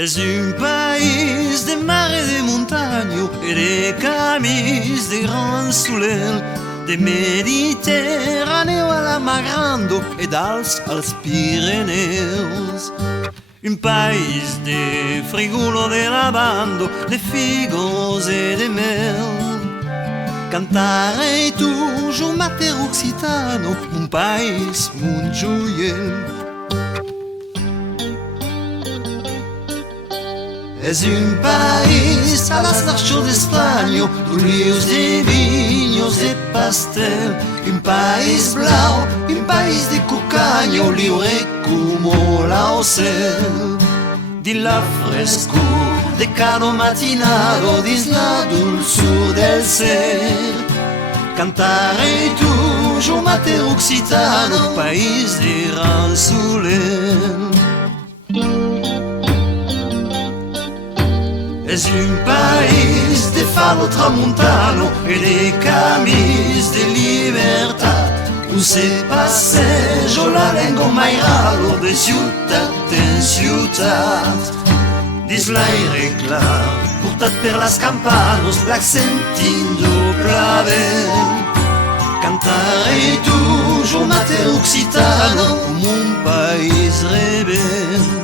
Es un país de mar et de montagne et de camins de grands soleils, de Mediterràneo a la Mar Grande et d'Alps als Pirineus. Un país de frigulo de lavando, de figos et de mel. Cantarei toujours mater occitano, un país molt joiell. Es un país a las archos de España, d'olius, de vinyos, de pastel. Un país blau, un país de cucaño, libre como l'ocel. Di la frescor de cada matinado, dis la dulzor del ser. Cantarei toujours mater occitano, país de gran soleil. Es un país de fado tramontano et de camins de libertad, où se passeja la lengua mairalo de ciutat en ciutat. Dis l'aire clar, portat per las campanos, l'accent do clavel. Cantarei toujours mater occitano, como un país rebel.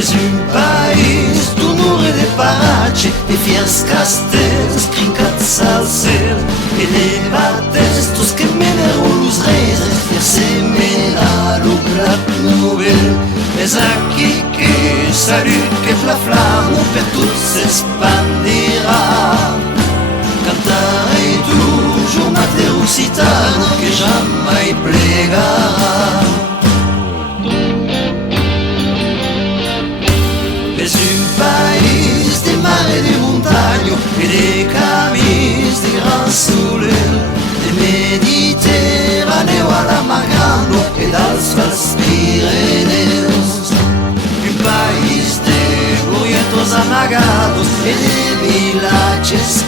Es un país d'honor et de paratge, de fiers castells trincats al cel, e de batestos que meneron los reis per semenar lo plat nouvel. Es aquí que salut que la flama per tot s'expandirà. Cantarei toujours mater occitano que jamais plegarà. Es un país de mar et de montagne et de camins de gran soleil, de Mediterràneo a la Mar Grande et d'Alps als Pirineus. Un país de glorietos amagados et de villages